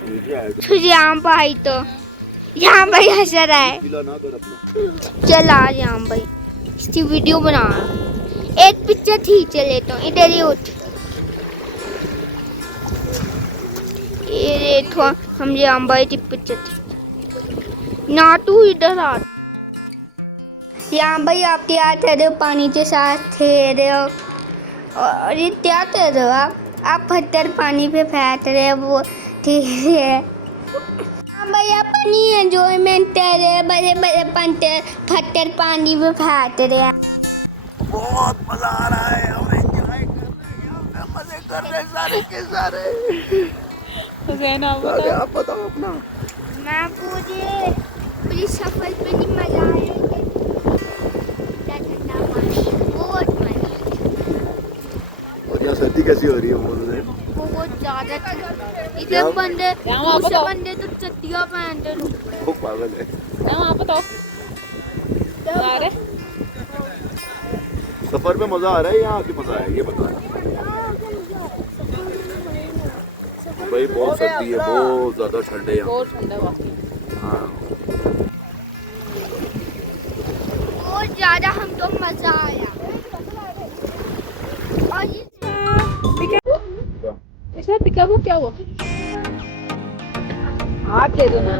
तुझे आम भाई तो यहाँ भाई हंस रहा है। चल आ यहाँ भाई, इसकी वीडियो बना, एक पिक्चर खींच लेता हूँ। इधर ही उठ, ये देखो हम यहाँ भाई की पिक्चर ना, तू इधर आ। यहाँ भाई आप क्या कर रहे हो? पानी के साथ खेल रहे हो, और ये क्या कर रहे हो आप पत्थर पानी पे फेंक रहे हो, वो ठीक है। हाँ भाई आप पानी एंजॉयमेंट कर रहे हैं, बड़े बड़े पत्थर पानी पे फेंक रहे हैं। बहुत मजा आ रहा है और एंजॉय कर रहे हैं सारे के सारे। आप बताओ अपना। मैं पूरी सफर पे नहीं मजा आया, बहुत मजा। और यहाँ सर्दी कैसी हो रही है? बहुत ज्यादा इधर बंदे, दूसरे बंदे तो चट्टियाँ पहनते हैं। वो पागल है। सफर में मजा आ रहा है, यहाँ आके मजा आया, ये बता। भाई बहुत सर्दी है, बहुत ज्यादा ठंड है यहाँ। बहुत ठंड है वाकई। हाँ बहुत ज्यादा हमको मजा आया। और इसमें पिकअप क्या हुआ? हाथ दे दो ना।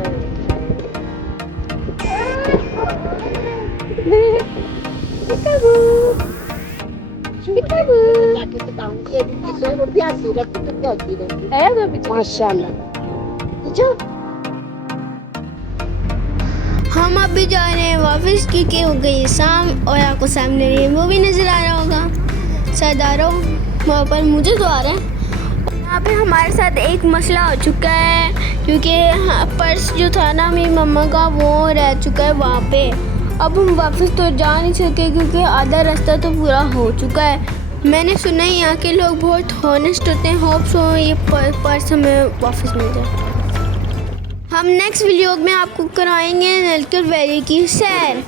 हम अभी जा रहे हैं वापस, क्योंकि हो गई शाम और आपको सामने रेनबो भी नजर आ रहा होगा। सरदारों वहाँ पर मुझे तो आ रहे हैं। यहाँ पे हमारे साथ एक मसला हो चुका है, क्योंकि पर्स जो था ना मेरी मम्मा का वो रह चुका है वहाँ पे। अब हम वापस तो जा नहीं सके, क्योंकि आधा रास्ता तो पूरा हो चुका है। मैंने सुना है यहाँ के लोग बहुत हॉनेस्ट होते हैं। होप सो ये पर्स हमें वापस मिल जाए। हम नेक्स्ट वीडियो में आपको कराएंगे नलकट वैली की सैर।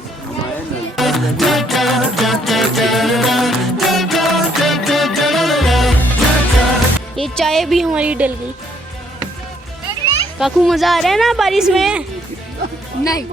ये चाय भी हमारी डल गई। काकू मजा आ रहा है ना बारिश में? नहीं।